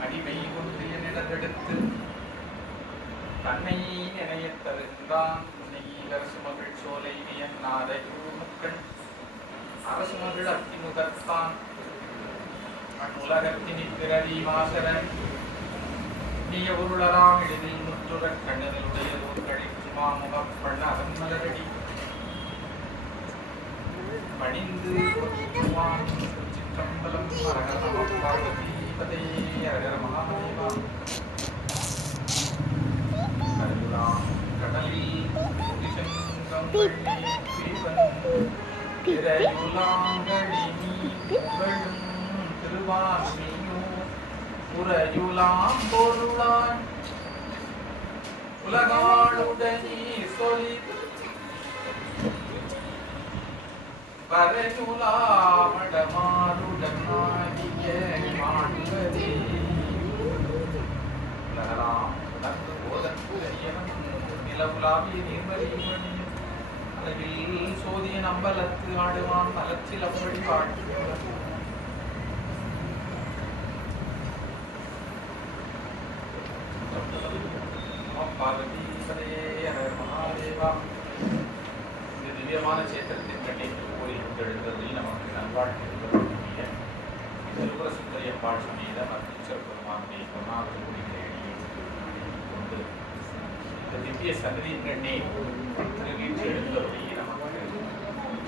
அடிமை ஒன்றிய நிலத்தெடுத்து தன்னை நினையத் தருந்தான் அரசு மகள் சோலை வியன்னாதை மக்கள் அரசு மகள் அத்திமுகத்தான் உலகத்தினில் பிறவி மாசரன் நீய உருளராம் எளிதில் முற்றுறக் கண்ணனுடைய ஊர்களில் மாமுகம் பண்ண அதன் மலரடி பணிந்து சிற்றம்பலம் பார்வதீபதே அரகர மகாதேவா கருளாம் கடலில் திருவாமியோ உரையுலாம் பொருளான் உலகாளுடனே சொல்லி பரனுலாமடமாருடன் ஆகிய மாண்பதே உலகலாம் உணர்ந்து போதற்குரியவன் நிலவுலாவிய நிர்மலிமணி அளவில் சோதிய நம்பலத்து ஆடுவான் தலச்சில் அப்படி வாழ்த்து பார்வதீபதே அரகர மகாதேவா. இந்த திவ்யமான சேத்திரத்தின் கண்ணிக்கு போய் எழுந்ததில் நமக்கு நல்வாழ்க்கைய திருபுர சுந்தரியப்பாள் சமேத மத்திச்சர் பெருமானுடைய பொன்னாவது குடிகளை கொண்டு இந்த திவ்ய சன்னதியின் கண்ணே திருவீட்டு எழுந்தவரை நமக்கு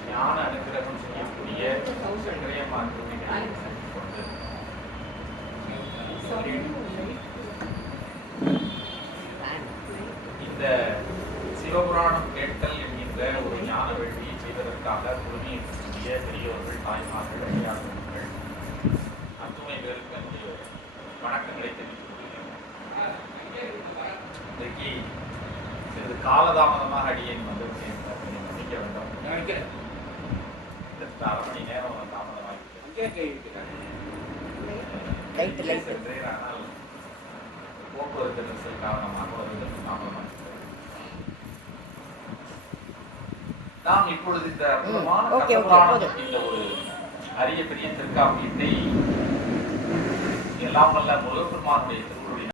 ஞான அனுகிரகம் செய்யக்கூடிய சங்கரையம்மான் குடிகளை கொண்டு இந்த சிவபுராணம் கேட்டல் என்கின்ற ஒரு ஞான வேள்வியை செய்வதற்காக குழுமிய பெரியோர்கள் தாய்மார்கள் ஐயாக்கள் அத்துணை பேருக்கு என்னுடைய வணக்கங்களை தெரிவித்துக் கொள்கிறேன். இன்றைக்கு சிறிது காலதாமதமாக அடியேன் வந்து மன்னிக்க வேண்டும். இந்த அரை மணி நேரம் தாமதமாகிவிட்டேன். ஆனால் போக்குவரத்து நெரிசல் காரணமாக வருவதற்கு தாமதமாக நாம் இப்பொழுது இந்த இந்த ஒரு அரிய பெரிய திருக்காப்பியத்தை எல்லாம் வல்ல முருகப்பெருமானுடைய